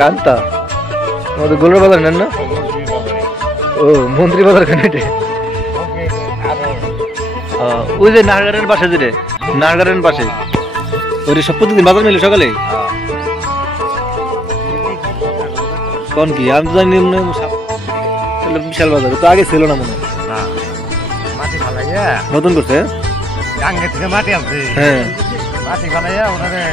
কান্তা আমাদের গোলর বাজার নেন না? ও মন্ত্রী বাজার কেন এটা? ওই যে নাহগারের পাশে যেটা নাহগারের পাশে ওই সব প্রতিদিন বাজার মিলে সকালে কোন কি আমি তো জানি বিশাল বাজার তো আগে ছিল না মনে হয় নতুন করছে মাটি আছে হ্যাঁ মাটি ফালাইয়া ওনারে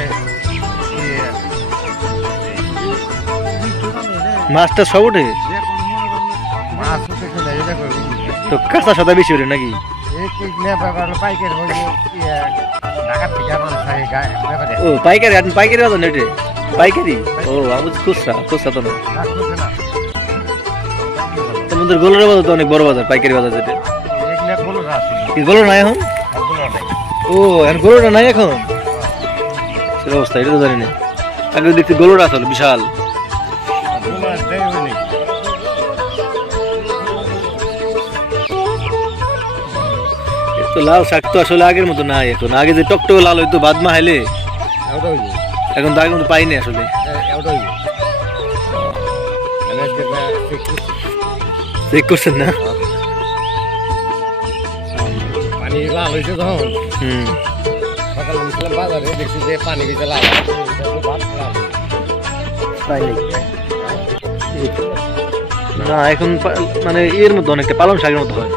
মাছটা সব ওঠে মাছ উঠে চলে তো কাঁচা সাদা বেশি ওঠে নাকি ও পাইকারি পাইকারি বাজার না এটা পাইকারি ও আমি খুচরা খুচরা তো না তোমাদের গোলরের বাজার তো অনেক বড় বাজার পাইকারি বাজার যেটা গোলর নাই এখন ও এখন গোলরটা নাই এখন সেটা অবস্থা এটা তো জানি না আগে দেখছি গোলর আসল বিশাল তো লাল শাক তো আসলে আগের মতো নাই এখন আগে যে টকটক লাল হইতো বাদমা হাইলে এখন তো আগের মতো পাইনি আসলে চেক করছেন না পানি লাল হয়েছে তখন সকালে গেছিলাম বাজারে দেখছি যে পানি দিতে লাল না এখন মানে এর মতো অনেকটা পালং শাকের মতো হয়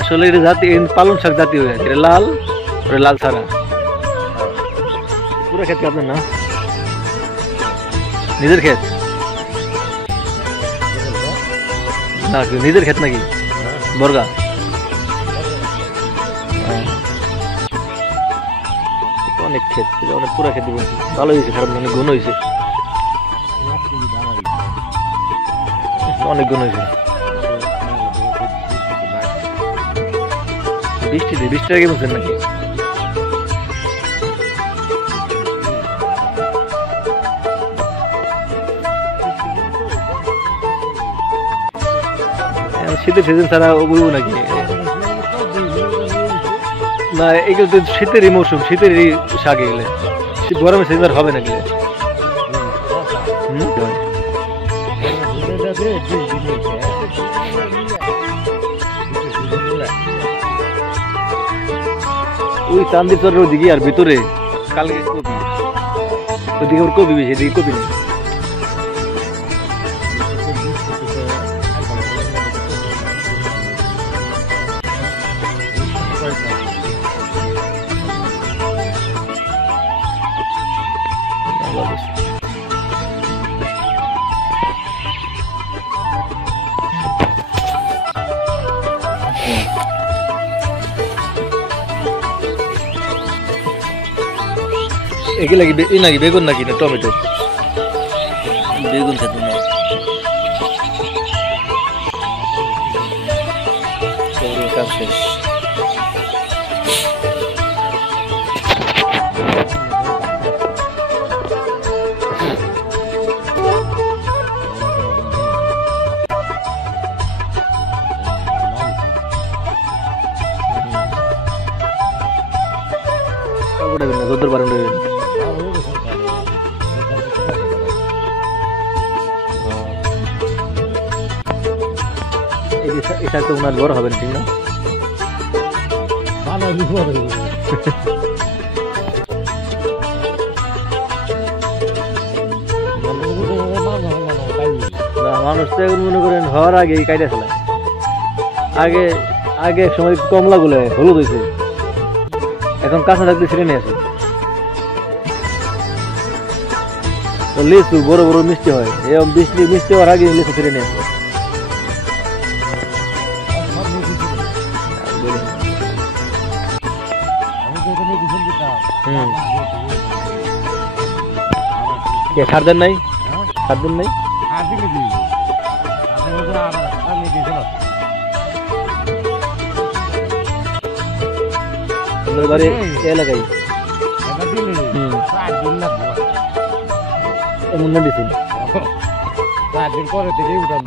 আসলে এটা জাতি পালং শাক জাতি হয়ে গেছে লাল লাল ছাড়া পুরো ক্ষেত আপনার না নিজের ক্ষেত না নিজের ক্ষেত নাকি বর্গা অনেক ক্ষেত অনেক পুরা ক্ষেত বলছি ভালো হয়েছে খারাপ অনেক গুণ হয়েছে অনেক গুণ হয়েছে বৃষ্টির আগে বলছেন নাকি শীতের সিজন ছাড়া বলবো নাকি না এগুলো তো শীতেরই মৌসুম শীতেরই শাক এগুলো গরমের সিজন হবে না গেলে ওই চান্দিচরের ওইদিকে আর ভিতরে কালকে কপি ওইদিকে ওর কপি বেশি এদিকে কপি নেই এগুলো নাকি নাকি বেগুন নাকি না টমেটো বেগুন খেত না কাজ শেষ যত পারেন এটা তো ওনার বড় হবে না ঠিক না মানুষ তো এখন মনে করেন হওয়ার আগে কাইটা ফেলায় আগে আগে এক সময় কমলা গুলো হলুদ হয়েছে এখন কাঁচা থাকতে ছিঁড়ে নিয়ে আসে লিচু বড় বড় মিষ্টি হয় এরকম মিষ্টি হওয়ার আগে লিচু ছিঁড়ে নিয়ে আসে সার দেন নাই সার দেন নাই বাড়ি এলাকায় এমন না দিচ্ছেন 4 দিন পরে থেকে উঠান